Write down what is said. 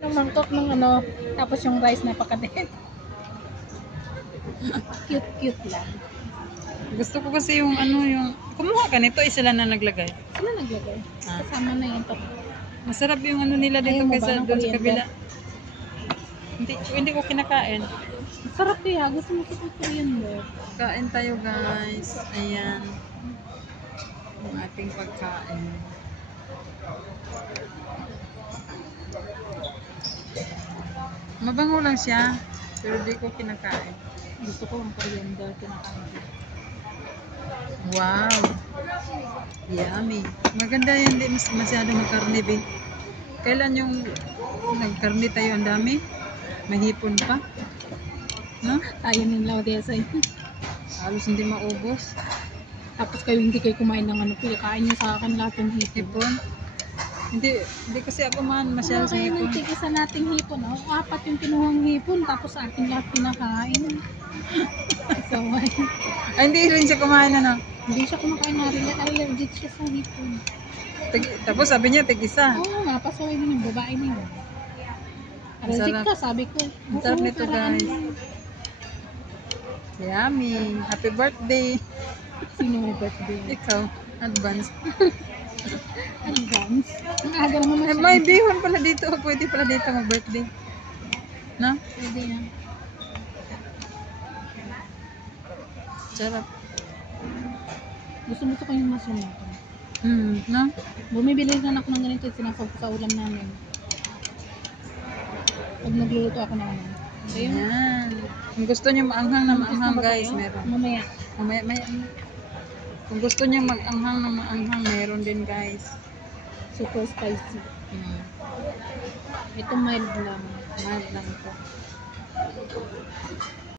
Ng mangkok ng ano, tapos yung rice na pakadit. Cute lang. Gusto ko kasi yung ano, yung... Kumuha ka nito, isa lang na naglagay. Sino naglagay? Ah. Kasama na yun. Masarap yung ano nila dito Ayaw mo ba kaysa ng doon sa coriander? kabila. Hindi ko kinakain. Sarap kaya. Gusto mo sa coriander. Kain tayo guys. Ayan. Yung ating pagkain. Mabango lang siya. Pero di ko kinakain. Gusto ko ang coriander. Kinakain. Wow. Yummy. Maganda yan. Di masyado magkarne, be. Kailan yung nagkarne tayo ang dami? Mahipon pa. No? Tayo nila Odessa. Halos hindi maubos. Tapos kayo hindi kayo kumain ng ano. Kain nyo sa akin lahat yung hipon. Hipon. Hindi kasi ako man masyado sa Kaya hipon. nang tigisa nating hipon. Oh. 4 yung kinuhang hipon. Tapos sa ating lahat pinakain. So, Ay, hindi rin siya kumain ano. hindi siya kumakain na rin. Allergic siya sa hipon. Tapos sabi niya, tig-isa. Oo nga, pasaway din yung babae na yun. Allergic Sarap. ka, sabi ko. Ang sarap Oo, nito, parang guys. Yummy. Happy birthday. Sino may birthday? Ikaw. Advance. Advance. Ang aga naman Eh, masyado. may bihon pala dito. Pwede pala dito mag-birthday. No? Pwede na. Sarap. Gusto ko yung mushroom natin. No? Bumibili na ako ng ganito, sinasawag ko sa ulam namin. Pag nagluluto ako ng ano. Ayun. Ayan. Kung gusto niyo maanghang na maanghang, guys, meron. Mamaya. Mamaya. Kung gusto niyo mag-anghang na maanghang, meron din, guys. Super spicy. Ito mild lang. Mahal lang ito.